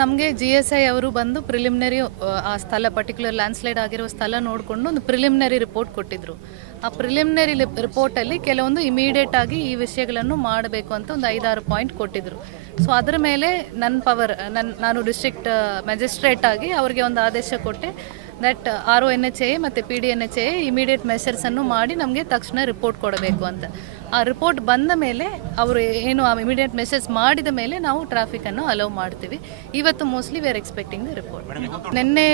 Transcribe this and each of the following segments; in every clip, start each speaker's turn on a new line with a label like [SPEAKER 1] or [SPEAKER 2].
[SPEAKER 1] ನಮಗೆ G S I ಅವರು ಬಂದು ಪ್ರಿಲಿಮಿನರಿ ಆ ಸ್ಥಳ ಪರ್ಟಿಕ್ಯುಲರ್ ಸ್ಲೈಡ್ ಆಗಿರೋ ಸ್ಥಳ ನೋಡಿಕೊಂಡು ಒಂದು ಪ್ರಿಲಿಮಿನರಿ ರಿಪೋರ್ಟ್ ಕೊಟ್ಟಿದ್ರು ಆ ಪ್ರಿಲಿಮಿನರಿ ರಿಪೋರ್ಟಲ್ಲಿ ಕೆಲವೊಂದು ಇಮಿಡಿಯೇಟ್ ಆಗಿ ಈ ವಿಷಯಗಳನ್ನು ಮಾಡಬೇಕು ಅಂತ ಒಂದು ಐದಾರು ಪಾಯಿಂಟ್ ಕೊಟ್ಟಿದ್ರು ಸೊ ಅದರ ಮೇಲೆ ನನ್ನ ಪವರ್ ನನ್ನ ನಾನು ಡಿಸ್ಟ್ರಿಕ್ಟ್ ಮ್ಯಾಜಿಸ್ಟ್ರೇಟ್ ಆಗಿ ಅವರಿಗೆ ಒಂದು ಆದೇಶ ಕೊಟ್ಟೆ that R O N H A ಮತ್ತು P D N H A immediate ಅನ್ನು ಮಾಡಿ ನಮಗೆ ತಕ್ಷಣ ರಿಪೋರ್ಟ್ ಕೊಡಬೇಕು ಅಂತ ಆ ರಿಪೋರ್ಟ್ ಬಂದ ಮೇಲೆ ಅವರು ಏನು ಆ ಇಮಿಡಿಯೇಟ್ ಮೆಸೇಜ್ ಮಾಡಿದ ಮೇಲೆ ನಾವು ಟ್ರಾಫಿಕನ್ನು ಅಲೋ ಮಾಡ್ತೀವಿ ಇವತ್ತು mostly we are expecting the report ನಿನ್ನೆ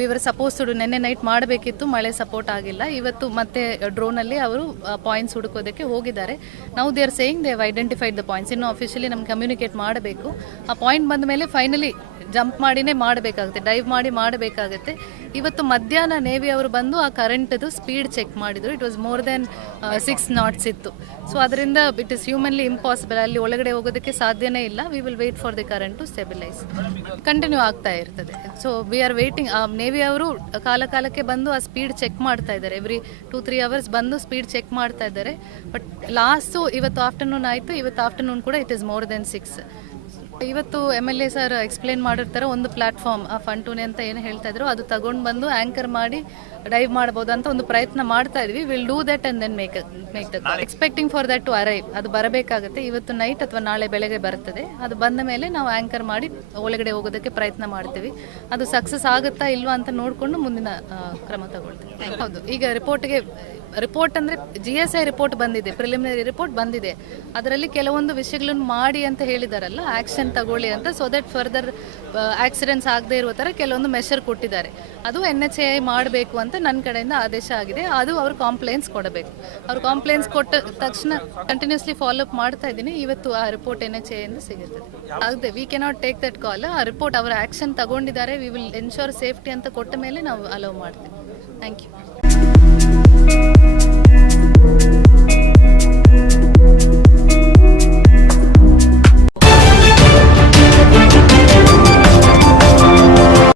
[SPEAKER 1] ವಿವರ ಸಪೋಸ್ ಸುಡು ನಿನ್ನೆ ನೈಟ್ ಮಾಡಬೇಕಿತ್ತು ಮಳೆ ಸಪೋರ್ಟ್ ಆಗಿಲ್ಲ ಇವತ್ತು ಮತ್ತೆ ಡ್ರೋನಲ್ಲಿ ಅವರು ಪಾಯಿಂಟ್ಸ್ ಹುಡುಕೋದಕ್ಕೆ ಹೋಗಿದ್ದಾರೆ ನಾವು they are saying they've identified the points ಇನ್ನು ಅಫಿಷಿಯಲಿ ನಮ್ಗೆ ಕಮ್ಯುನಿಕೇಟ್ ಮಾಡಬೇಕು ಆ ಪಾಯಿಂಟ್ ಬಂದ ಮೇಲೆ ಫೈನಲಿ ಜಂಪ್ ಮಾಡಿನೇ ಮಾಡಬೇಕಾಗುತ್ತೆ ಡೈವ್ ಮಾಡಿ ಮಾಡಬೇಕಾಗುತ್ತೆ ಇವತ್ತು ಮಧ್ಯಾಹ್ನ ನೇವಿ ಅವರು ಬಂದು ಆ ಕರೆಂಟ್ ಸ್ಪೀಡ್ ಚೆಕ್ ಮಾಡಿದ್ರು it was more than six knots ಇತ್ತು ಸೊ ಅದರಿಂದ ಇಟ್ ಇಸ್ ಹ್ಯೂಮನ್ಲಿ ಇಂಪಾಸಿಬಲ್ ಅಲ್ಲಿ ಒಳಗಡೆ ಹೋಗೋದಕ್ಕೆ ಸಾಧ್ಯನೇ ಇಲ್ಲ we will wait for the current to stabilise continue ಆಗ್ತಾ ಇರ್ತದೆ so we are waiting navy ಅವರು ಕಾಲ ಕಾಲಕ್ಕೆ ಬಂದು ಆ ಸ್ಪೀಡ್ ಚೆಕ್ ಮಾಡ್ತಾ ಇದ್ದಾರೆ ಎವ್ರಿ ಟೂ ತ್ರೀ ಅವರ್ಸ್ ಬಂದು ಸ್ಪೀಡ್ ಚೆಕ್ ಮಾಡ್ತಾ ಇದ್ದಾರೆ ಬಟ್ ಲಾಸ್ಟು ಇವತ್ತು ಆಫ್ಟರ್ನೂನ್ ಆಯಿತು ಇವತ್ತು ಆಫ್ಟರ್ನೂನ್ ಕೂಡ it is more than six ಇವತ್ತು M L A sir explain ಮಾಡಿರ್ತಾರೆ ಒಂದು ಪ್ಲಾಟ್ಫಾರ್ಮ್ ಆ ಅಂತ ಏನು ಹೇಳ್ತಾ ಇದ್ರು ಅದು ತಗೊಂಡು ಬಂದು ಆಂಕರ್ ಮಾಡಿ ಡೈವ್ ಮಾಡಬಹುದು ಅಂತ ಒಂದು ಪ್ರಯತ್ನ ಮಾಡ್ತಾ ಇದ್ವಿ will do that and then make make expecting for that to arrive ಅದು ಬರಬೇಕಾಗುತ್ತೆ ಇವತ್ತು ನೈಟ್ ಅಥವಾ ನಾಳೆ ಬೆಳಗ್ಗೆ ಬರ್ತದೆ ಅದು ಬಂದ ಮೇಲೆ ನಾವು ಆಂಕರ್ ಮಾಡಿ ಒಳಗಡೆ ಹೋಗೋದಕ್ಕೆ ಪ್ರಯತ್ನ ಮಾಡ್ತೀವಿ ಅದು ಸಕ್ಸಸ್ ಆಗುತ್ತಾ ಇಲ್ವಾ ಅಂತ ನೋಡಿಕೊಂಡು ಮುಂದಿನ ಕ್ರಮ ತಗೊಳ್ತೀವಿ ಹೌದು ಈಗ ರಿಪೋರ್ಟ್ಗೆ ರಿಪೋರ್ಟ್ ಅಂದರೆ ಜಿ ಎಸ್ ಐ ರಿಪೋರ್ಟ್ ಬಂದಿದೆ ಪ್ರಿಲಿಮಿನರಿ ರಿಪೋರ್ಟ್ ಬಂದಿದೆ ಅದರಲ್ಲಿ ಕೆಲವೊಂದು ವಿಷಯಗಳನ್ನು ಮಾಡಿ ಅಂತ ಹೇಳಿದಾರಲ್ಲ ಆ್ಯಕ್ಷನ್ ತಗೊಳ್ಳಿ ಅಂತ ಸೊ ದಟ್ ಫರ್ದರ್ ಆಕ್ಸಿಡೆಂಟ್ಸ್ ಆಗದೆ ಇರುವ ಥರ ಕೆಲವೊಂದು ಮೆಷರ್ ಕೊಟ್ಟಿದ್ದಾರೆ ಅದು ಎನ್ ಎಚ್ ಐ ಮಾಡಬೇಕು ಅಂತ ನನ್ನ ಕಡೆಯಿಂದ ಆದೇಶ ಆಗಿದೆ ಅದು ಅವರು ಕಾಂಪ್ಲೇಂಟ್ಸ್ ಕೊಡಬೇಕು ಅವ್ರು ಕಾಂಪ್ಲೇಂಟ್ಸ್ ಕೊಟ್ಟ ತಕ್ಷಣ ಕಂಟಿನ್ಯೂಸ್ಲಿ ಫಾಲೋಅಪ್ ಮಾಡ್ತಾ ಇದ್ದೀನಿ ಇವತ್ತು ಆ ರಿಪೋರ್ಟ್ ಎನ್ ಎಚ್ ಐ ಎಂದು ಸಿಗುತ್ತದೆ ಆಗದೆ we cannot take that call ಆ ರಿಪೋರ್ಟ್ ಅವರ ಆ್ಯಕ್ಷನ್ ತಗೊಂಡಿದ್ದಾರೆ ವಿ ವಿಲ್ ಎನ್ಶೋರ್ ಸೇಫ್ಟಿ ಅಂತ ಕೊಟ್ಟ ಮೇಲೆ ನಾವು ಅಲೋ ಮಾಡ್ತೇವೆ ಥ್ಯಾಂಕ್ ಯು Thank you